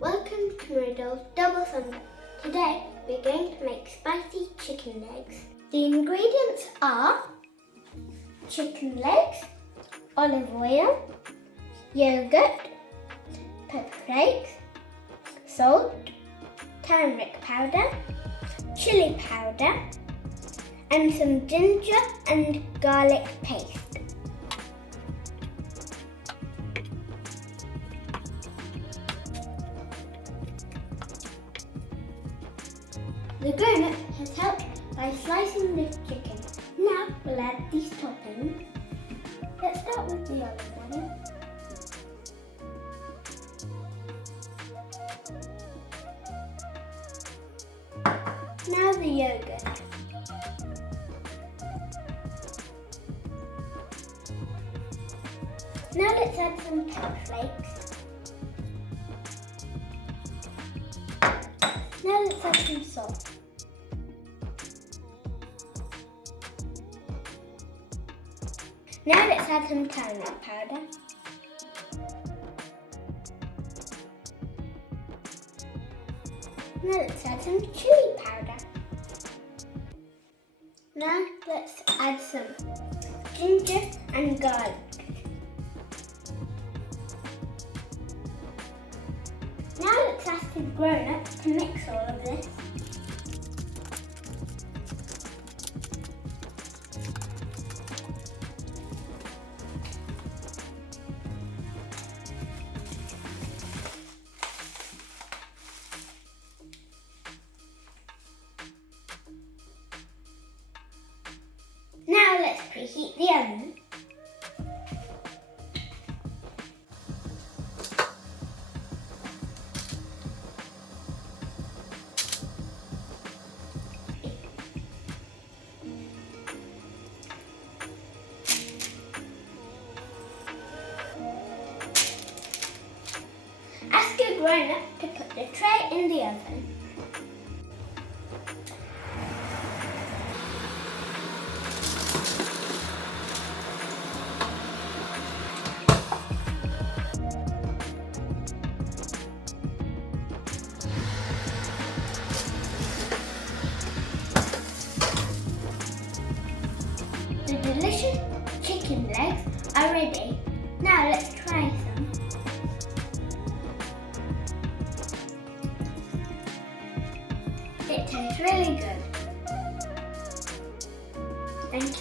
Welcome to Mridul Double Thunder. Today we're going to make spicy chicken legs. The ingredients are chicken legs, olive oil, yogurt, pepper flakes, salt, turmeric powder, chili powder, and some ginger and garlic paste. The grown-up has helped by slicing the chicken. Now we'll add these toppings. Let's start with the olive oil. Now the yogurt. Now let's add some pepper flakes. Now let's add some salt. Now let's add some turmeric powder. Now let's add some chili powder. Now let's add some ginger and garlic. Now let's ask the grown-ups to mix all of this. Now let's preheat the oven. Ask a grown-up to put the tray in the oven. The delicious chicken legs are ready. Now let's try some. It tastes really good. Thank you.